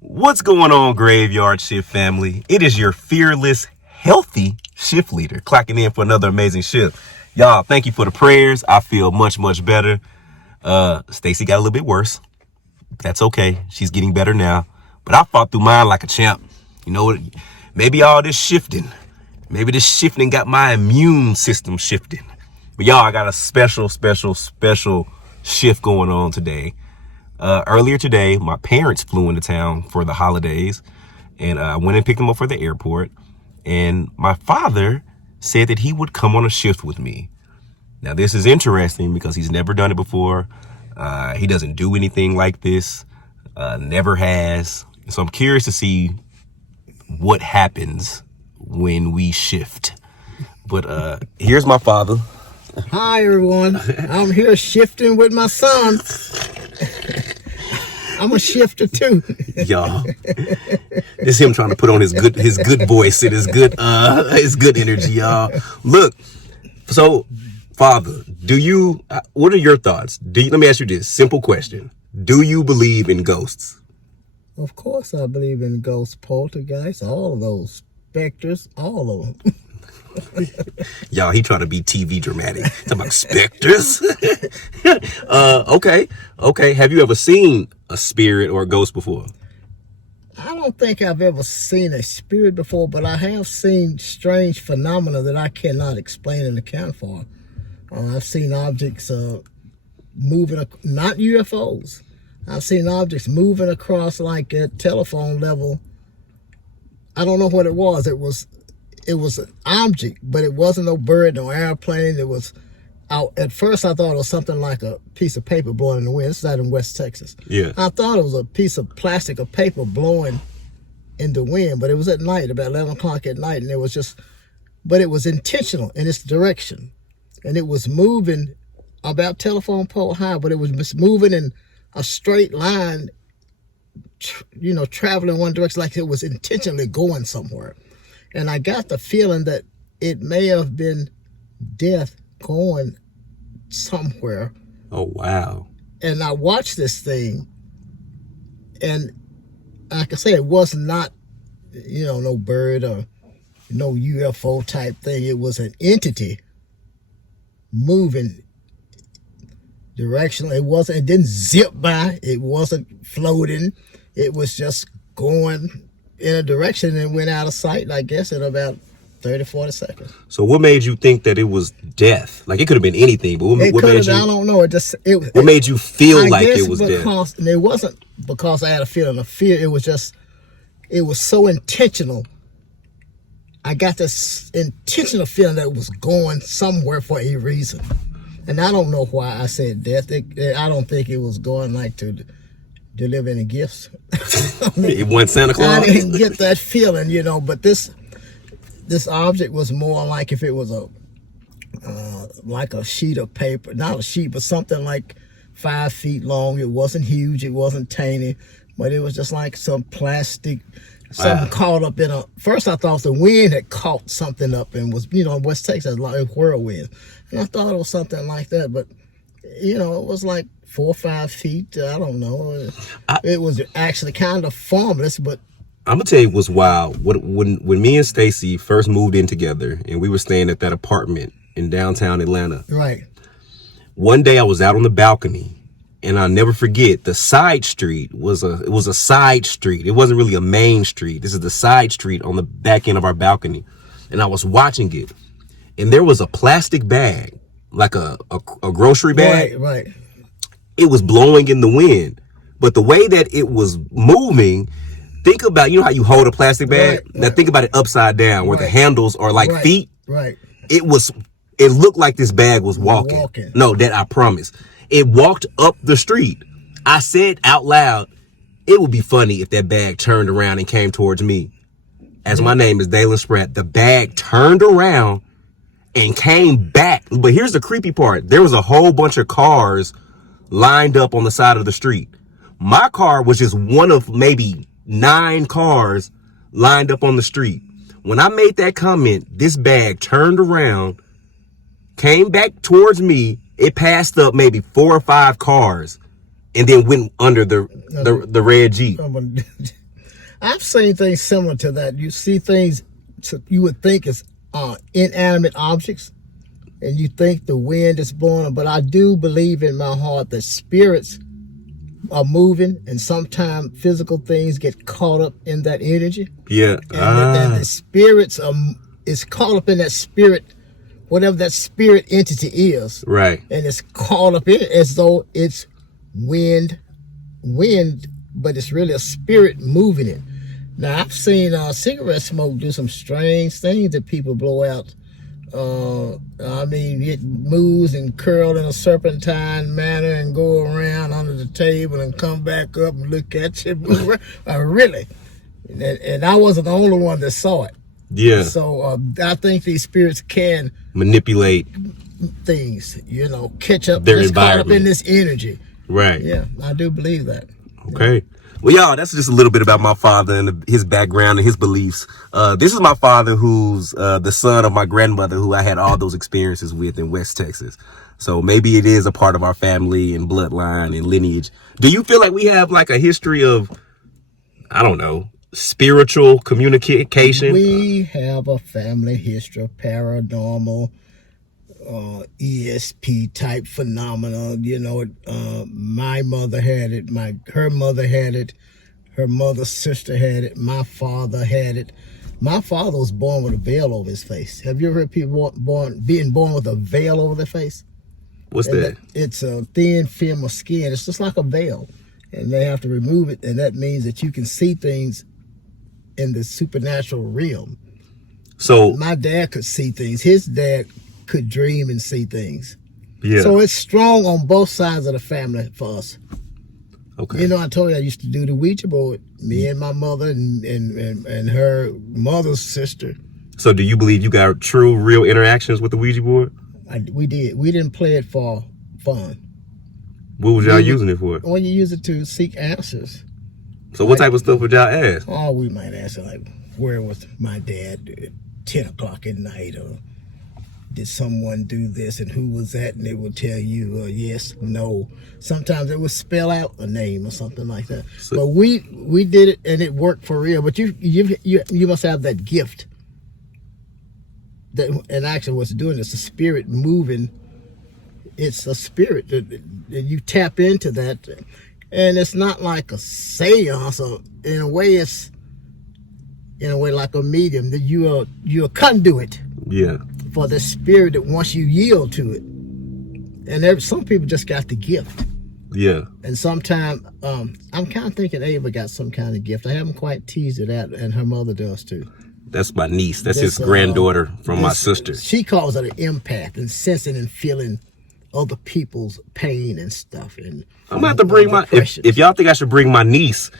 What's going on, Graveyard Shift family? It is your fearless, healthy shift leader clocking in for another amazing shift. Y'all, thank you for the prayers. I feel much, much better. Stacy got a little bit worse. That's okay. She's getting better now. But I fought through mine like a champ. You know what? Maybe all this shifting. Maybe this shifting got my immune system shifting. But y'all, I got a special shift going on today. Earlier today, my parents flew into town for the holidays, and I went and picked them up for the airport. And my father said that he would come on a shift with me. Now, this is interesting because he's never done it before. He doesn't do anything like this, never has. So I'm curious to see what happens when we shift. But here's my father. Hi, everyone. I'm here shifting with my son. I'm a shifter too. Y'all, this is him trying to put on his good voice and his good energy, y'all. Look, so Father, what are your thoughts? Let me ask you this simple question. Do you believe in ghosts? Of course I believe in ghosts, poltergeists, all of those, specters, all of them. Y'all, he trying to be TV dramatic. Talking about specters. Okay. Have you ever seen a spirit or a ghost before? I don't think I've ever seen a spirit before, but I have seen strange phenomena that I cannot explain and account for. I've seen objects moving, not UFOs. I've seen objects moving across like at telephone level. I don't know what it was. It was an object, but it wasn't no bird, no airplane. It was out. At first, I thought it was something like a piece of paper blowing in the wind. This is out in West Texas. Yeah. I thought it was a piece of plastic or paper blowing in the wind, but it was at night, about 11 o'clock at night, and it was but it was intentional in its direction, and it was moving about telephone pole high, but it was just moving in a straight line, traveling one direction, like it was intentionally going somewhere. And I got the feeling that it may have been death going somewhere. Oh, wow. And I watched this thing, and like I say, it was not, no bird or no UFO type thing. It was an entity moving directionally. It didn't zip by. It wasn't floating. It was just going in a direction and went out of sight, I guess, in about 30, 40 seconds. So what made you think that it was death? Like, it could have been anything, but what made you... I don't know. What made you feel like it was death? And it wasn't because I had a feeling of fear. It was so intentional. I got this intentional feeling that it was going somewhere for a reason. And I don't know why I said death. I don't think it was going like to deliver any gifts. It wasn't Santa Claus? I didn't get that feeling, but this object was more like if it was like a sheet of paper, not a sheet, but something like 5 feet long. It wasn't huge, it wasn't tiny, but it was just like some plastic, something caught up in first I thought the wind had caught something up and was, West Texas, like a whirlwind. And I thought it was something like that, but, it was like 4 or 5 feet. I don't know. It was actually kind of formless, but I'm gonna tell you what's wild. When me and Stacy first moved in together, and we were staying at that apartment in downtown Atlanta. Right. One day I was out on the balcony, and I'll never forget, the side street was a side street. It wasn't really a main street. This is the side street on the back end of our balcony, and I was watching it, and there was a plastic bag, like a grocery bag. Right. It was blowing in the wind, but the way that it was moving. Think about, how you hold a plastic bag? Right. Now think about it upside down where the handles are like feet. Right. It looked like this bag was walking. No, that I promise. It walked up the street. I said out loud, it would be funny if that bag turned around and came towards me. As my name is Dalen Spratt, the bag turned around and came back. But here's the creepy part. There was a whole bunch of cars lined up on the side of the street. My car was just one of maybe 9 cars lined up on the street. When I made that comment, this bag turned around, came back towards me. It passed up maybe 4 or 5 cars and then went under the red Jeep. I've seen things similar to that. You see things you would think is inanimate objects, and you think the wind is blowing, but I do believe in my heart that spirits are moving, and sometimes physical things get caught up in that energy. Yeah. And the spirits is caught up in that spirit, whatever that spirit entity is. Right. And it's caught up in it as though it's wind, but it's really a spirit moving it. Now, I've seen cigarette smoke do some strange things that people blow out. I mean, it moves and curl in a serpentine manner and go around under the table and come back up and look at you. Really. And I wasn't the only one that saw it. Yeah. So I think these spirits can manipulate things, catch up. Their Just caught up environment. in this energy. Right. Yeah, I do believe that. Okay. Well, y'all, that's just a little bit about my father and his background and his beliefs. This is my father, who's the son of my grandmother, who I had all those experiences with in West Texas. So maybe it is a part of our family and bloodline and lineage. Do you feel like we have like a history of, I don't know, spiritual communication? We have a family history of paranormal, ESP type phenomena. My mother had it, her mother had it, her mother's sister had it, my father had it. My father was born with a veil over his face. Have you ever heard people being born with a veil over their face? What's that? It's a thin film of skin. It's just like a veil, and they have to remove it, and that means that you can see things in the supernatural realm. So my dad could see things. His dad could dream and see things. Yeah. So it's strong on both sides of the family for us. Okay. I told you I used to do the Ouija board. Me and my mother and her mother's sister. So do you believe you got true, real interactions with the Ouija board? We did. We didn't play it for fun. What was y'all using it for? Well, you use it to seek answers. So what type of stuff would y'all ask? Oh, we might ask like, where was my dad at 10 o'clock at night? Or did someone do this, and who was that? And they would tell you yes, no. Sometimes it would spell out a name or something like that. So, but we did it, and it worked for real. But you must have that gift. And actually what's doing is the spirit moving. It's a spirit that you tap into that, and it's not like a seance. Or in a way like a medium, that you're a conduit. Yeah. For the spirit that once you yield to it. And some people just got the gift. Yeah. And sometimes I'm kind of thinking Ava got some kind of gift. I haven't quite teased it out, and her mother does too. That's my niece. That's his granddaughter from my sister. She calls it an empath, and sensing and feeling other people's pain and stuff. And I'm gonna have to bring my, if y'all think I should bring my niece,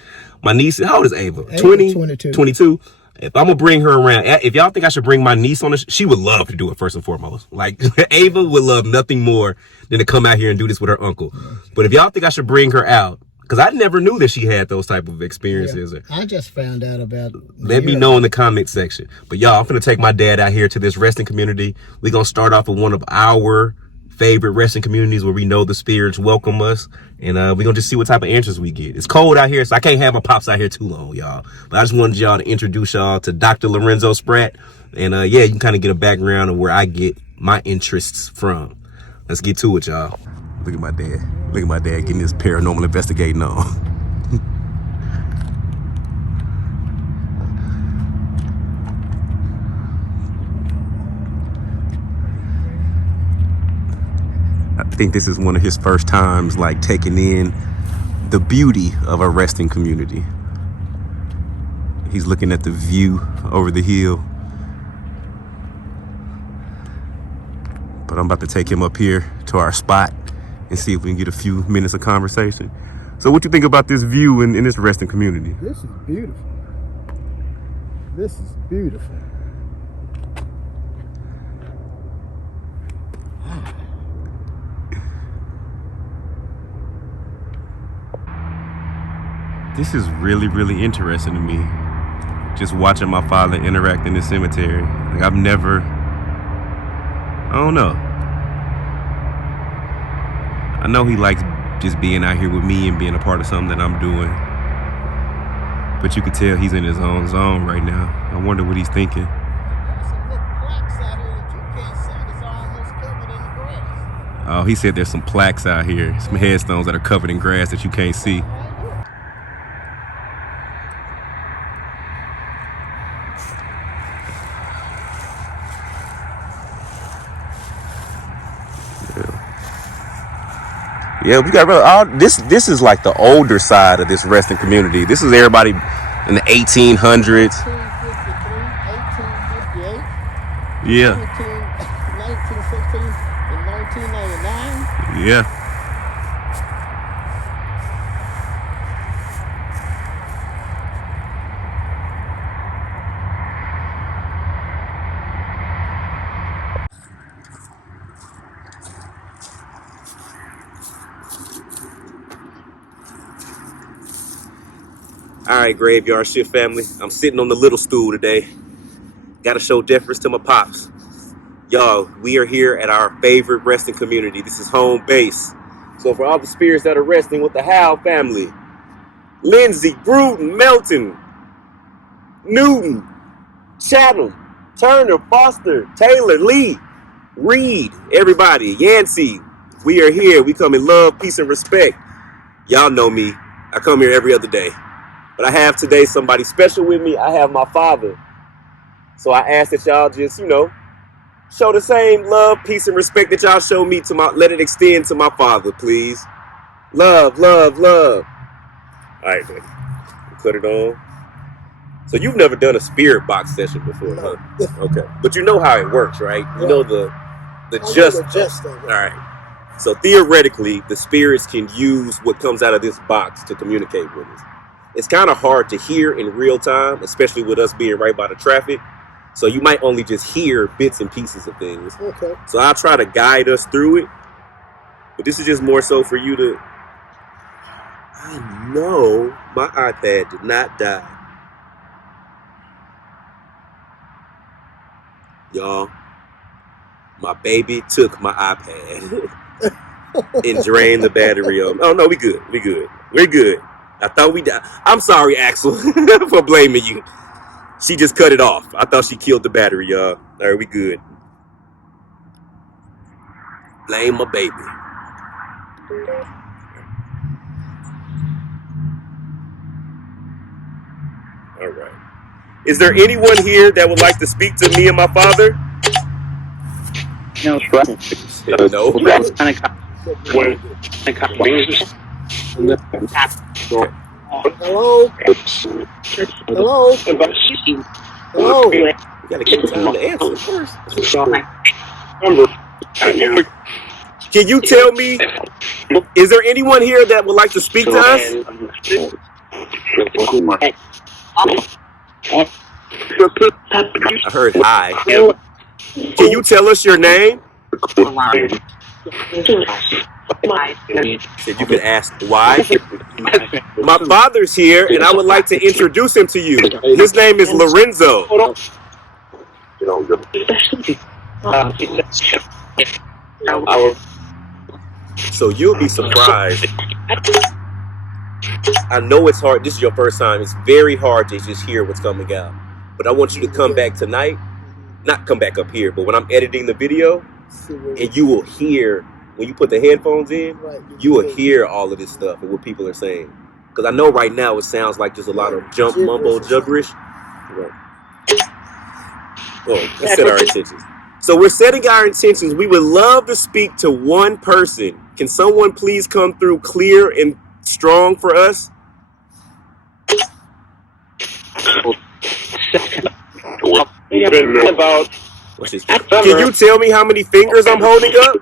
how old is Ava? 22. 22. If I'm gonna bring her around, if y'all think I should bring my niece on this, she would love to do it first and foremost. Like Ava would love nothing more than to come out here and do this with her uncle. But if y'all think I should bring her out, because I never knew that she had those type of experiences. Yeah, I just found out about it. Let me know in the comment section. But y'all, I'm gonna take my dad out here to this resting community. We're gonna start off with one of our favorite resting communities where we know the spirits welcome us, and we're gonna just see what type of answers we get. It's cold out here, so I can't have my pops out here too long, y'all. But I just wanted y'all to introduce y'all to Dr. Lorenzo Spratt, and yeah, you can kind of get a background of where I get my interests from. Let's get to it, y'all. Look at my dad. Look at my dad getting this paranormal investigating on. I think this is one of his first times like taking in the beauty of a resting community. He's looking at the view over the hill. But I'm about to take him up here to our spot and see if we can get a few minutes of conversation. So what you think about this view in this resting community? This is beautiful. This is beautiful. This is really, really interesting to me. Just watching my father interact in the cemetery. Like I don't know. I know he likes just being out here with me and being a part of something that I'm doing. But but you can tell he's in his own zone right now. I wonder what he's thinking. There's some little plaques out here that you can't see that's almost covered in the grass. Oh, he said there's some plaques out here, some headstones that are covered in grass that you can't see. Yeah, we got all this. This is like the older side of this resting community. This is everybody in the 1800s. 1853, 1858. Yeah. 1916 and 1999. Yeah. All right, Graveyard Shift family. I'm sitting on the little stool today. Got to show deference to my pops. Y'all, we are here at our favorite resting community. This is home base. So for all the spirits that are resting with the Howe family, Lindsay, Gruden, Melton, Newton, Chatham, Turner, Foster, Taylor, Lee, Reed, everybody, Yancey, we are here. We come in love, peace, and respect. Y'all know me. I come here every other day. But I have today somebody special with me. I have my father. So I ask that y'all just, show the same love, peace, and respect that y'all show me let it extend to my father, please. Love, love, love. All right, man. Cut it on. So you've never done a spirit box session before, huh? Okay. But you know how it works, right? You know the just of it. All right. So theoretically, the spirits can use what comes out of this box to communicate with us. It's kind of hard to hear in real time, especially with us being right by the traffic. So you might only just hear bits and pieces of things. Okay. So I'll try to guide us through it. But this is just more so for you to... I know my iPad did not die. Y'all, my baby took my iPad and drained the battery on. Oh, no, we good. We good. We're good. I thought we died. I'm sorry, Axel, for blaming you. She just cut it off. I thought she killed the battery, y'all. All right, we good. Blame my baby. All right. Is there anyone here that would like to speak to me and my father? No. Hello? Hello? Hello? You gotta give time to answer first. Can you tell me, is there anyone here that would like to speak to us? I heard hi. Can you tell us your name? Said you could ask why. My father's here, and I would like to introduce him to you. His name is Lorenzo. So you'll be surprised. I know it's hard. This is your first time. It's very hard to just hear what's coming out. But I want you to come back tonight. Not come back up here, but when I'm editing the video, and you will hear, when you put the headphones in, you will hear all of this stuff and what people are saying. Because I know right now it sounds like just a lot of mumbo gibberish. Right. Oh, let's set our intentions. So we're setting our intentions. We would love to speak to one person. Can someone please come through clear and strong for us? What's this? Can you tell me how many fingers I'm holding up?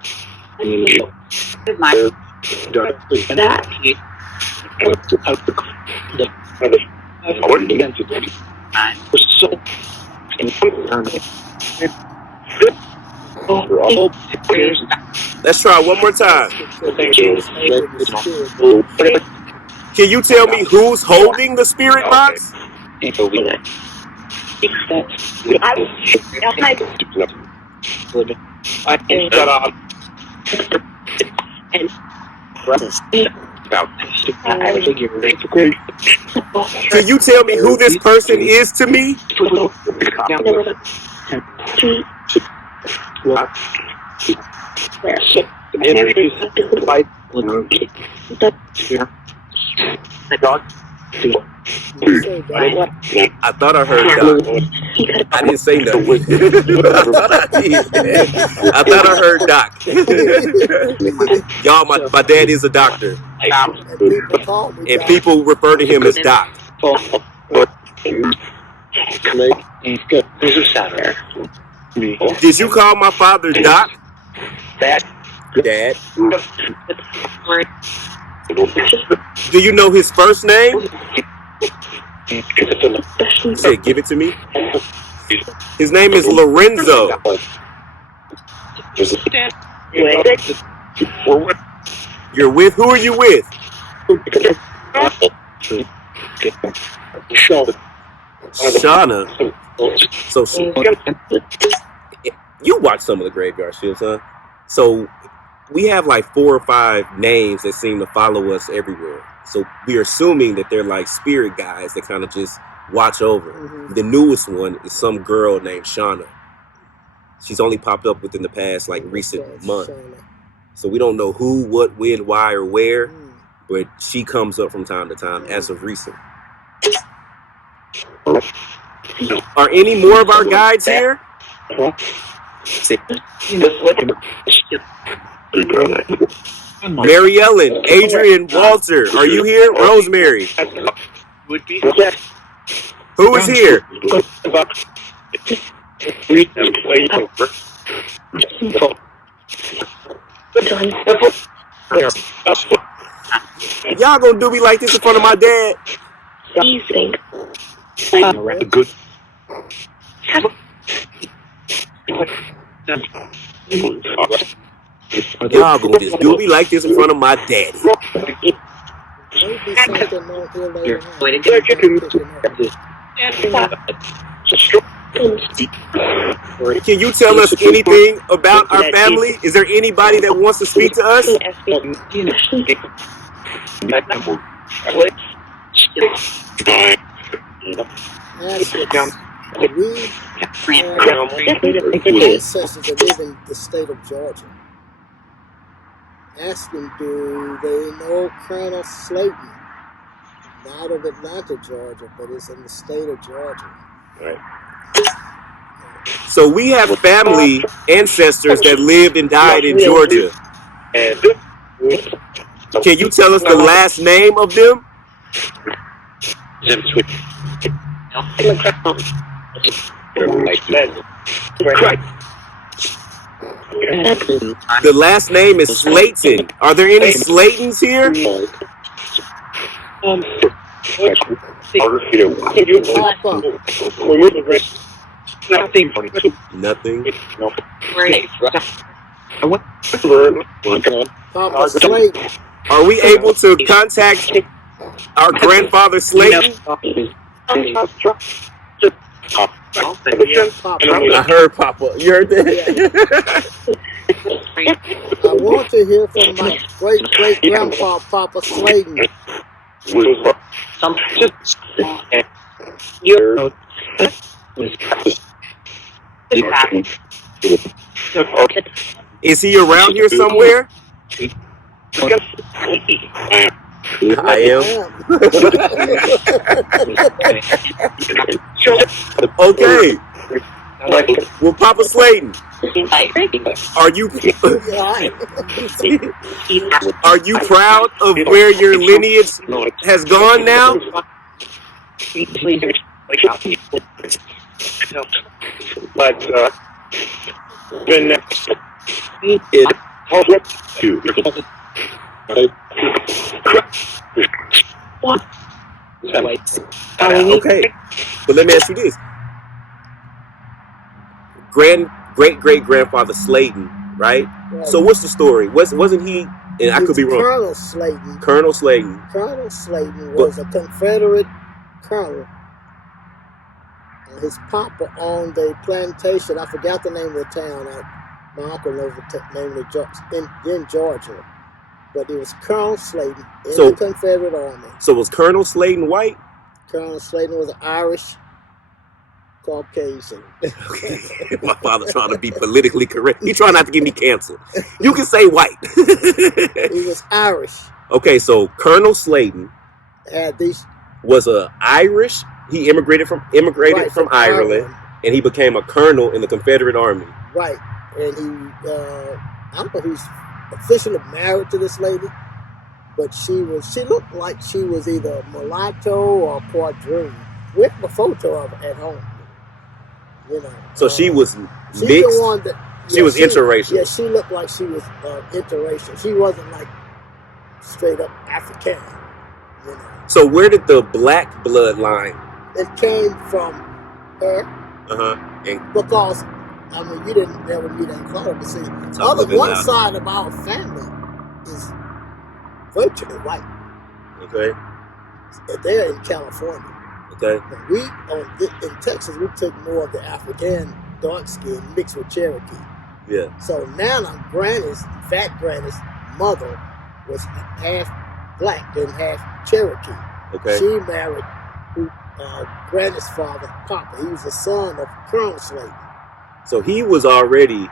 Let's try one more time. Can you tell me who's holding the spirit box? Can you tell me who this person is to me? You say that. I thought I heard Doc. I didn't say nothing. I thought I did. I thought I heard Doc. Y'all, my dad is a doctor, And people call me and Doc. people refer to him as Doc. Did you call my father Doc? Dad. Do you know his first name? He said, give it to me. His name is Lorenzo. You're with? Who are you with? Shauna. So you watch some of the Graveyard Shifts, huh? So we have like 4 or 5 names that seem to follow us everywhere. So we're assuming that they're like spirit guides that kind of just watch over. The newest one is some girl named Shauna. She's only popped up within the past like recent month. So we don't know who, what, when, why, or where, but she comes up from time to time as of recent. Are any more of our guides here? Mary Ellen, Adrian, Walter, are you here? Rosemary. Who is here? Y'all gonna do me like this in front of my dad? Y'all gonna just do me like this in front of my daddy? Maybe something on here later on. Can you tell us anything about our family? Is there anybody that wants to speak to us? We ancestors that live in the state of Georgia. Asking, do they know Colonel Slayton? Not of Atlanta, Georgia, but it's in the state of Georgia. Right. So we have family ancestors that lived and died in Georgia. Can you tell us the last name of them? The last name is Slayton. Are there any Slaytons here? Nothing. Papa Slayton. Are we able to contact our grandfather Slayton? I heard Papa. You heard that? I want to hear from my great-great-grandpa, Papa Slayton. Is he around here somewhere? I am. Okay. Well, Papa Slayton, are you proud of where your lineage has gone now? Okay, but let me ask you this: great-great-grandfather Slayton, right? So what's the story? Wasn't he? And I could be wrong. Colonel Slayton. Colonel Slayton. Colonel Slayton was a Confederate colonel. His papa owned a plantation. I forgot the name of the town. My uncle knows the name of the in Georgia. but it was Colonel Slayton in So- the Confederate Army. So was Colonel Slayton white? Colonel Slayton was an Irish Caucasian. My father trying to be politically correct. He trying not to get me canceled. You can say white. He was Irish. Okay, so Colonel Slayton Had these was a Irish. He immigrated from right, from Ireland, and he became a colonel in the Confederate Army. Right, and he I don't know if he's officially married to this lady, but she looked like she was either mulatto or quadroon. We have a photo of her at home. You know. So she was she's mixed. the one that She was interracial. Yeah, she looked like she was interracial. She wasn't like straight up African. You know. So where did the black bloodline? It came from her And because I mean you didn't never meet Aunt Claudia, but see, Talk a little bit one louder. side of our family is virtually white. okay, They're in California. okay, But we in Texas we took more of the African dark skin mixed with Cherokee. yeah. So now fat Granny's mother was half black and half Cherokee. Okay. She married Granny's father, Papa. He was the son of Colonel Slayton, So he was already.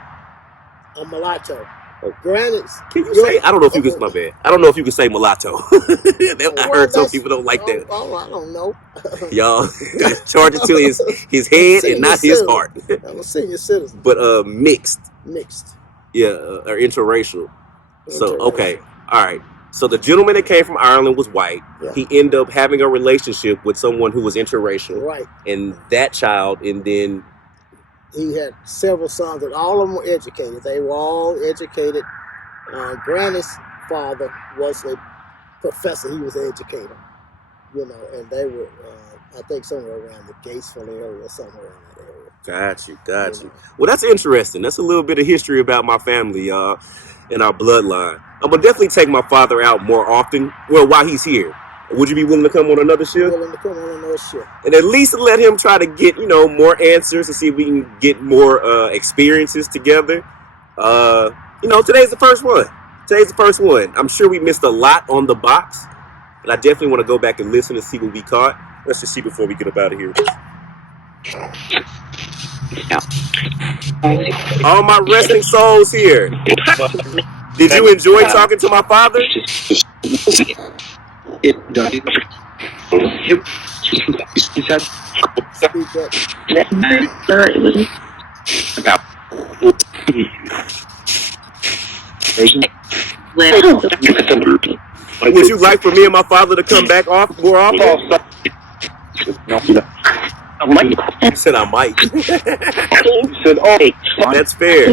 a mulatto. Oh. Granny's. Can you say? I don't know if you can. My bad. I don't know if you can say mulatto. I heard some people don't like that. Oh, I don't know. Y'all charge it to his head and not his heart. I'm a senior citizen. But mixed. Mixed. Yeah, or interracial. So Interracial. okay, all right. So the gentleman that came from Ireland was white. Yeah. He ended up having a relationship with someone who was interracial, Right. and that child, and then He had several sons, and all of them were educated. They were all educated. Granny's father was a professor. He was an educator, you know, and they were, I think, somewhere around the Gatesville area, somewhere in that area. got you. Well, that's interesting. That's a little bit of history about my family, y'all, and our bloodline. I'm gonna definitely take my father out more often. Well, while he's here, would you be willing to come on another shift? Willing to come on another ship. And at least let him try to get, more answers and see if we can get more experiences together. Today's the first one. I'm sure we missed a lot on the box, but I definitely want to go back and listen and see what we caught. Let's just see before we get up out of here. All my resting souls here. Did you enjoy talking to my father? It does. Speak up. About Would you like for me and my father to come back more often? You said I might. That's fair.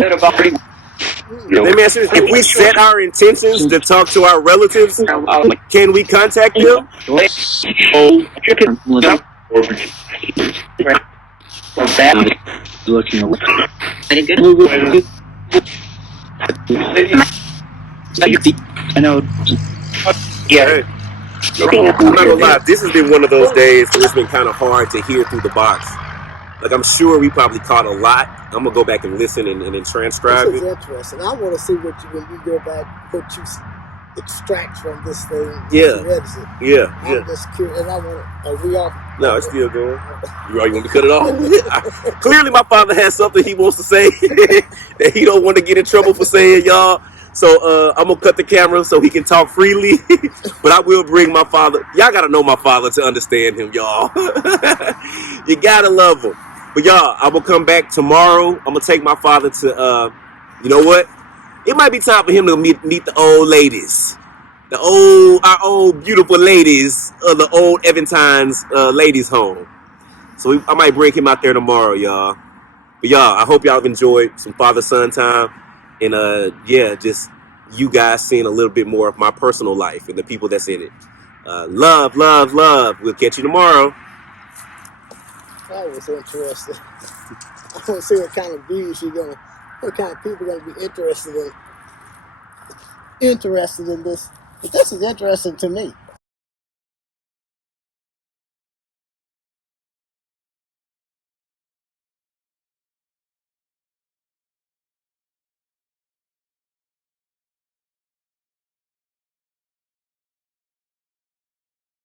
Let me ask you this. If we set our intentions to talk to our relatives, can we contact them? Looking I know. Hey, I'm not gonna lie, this has been one of those days where it's been kind of hard to hear through the box. Like, I'm sure we probably caught a lot. I'm gonna go back and listen and then transcribe This is it. interesting. I want to see when you go back, what you extract from this thing. Yeah. You edit it. Yeah. I'm just curious, and I want to. Are we off? No, it's still going. You want me to cut it off? Clearly, my father has something he wants to say that he don't want to get in trouble for saying, y'all. So I'm gonna cut the camera so he can talk freely. But I will bring my father. Y'all gotta know my father to understand him, y'all. You gotta love him. But y'all, I'm gonna come back tomorrow. I'm gonna take my father to. You know what? It might be time for him to meet the old ladies. Our old beautiful ladies of the old Evantines ladies home. So I might bring him out there tomorrow, y'all. But y'all, I hope y'all have enjoyed some father-son time. And just you guys seeing a little bit more of my personal life and the people that's in it. Love. We'll catch you tomorrow. That was interesting. I want to see what kind of views what kind of people gonna be interested in this. But this is interesting to me.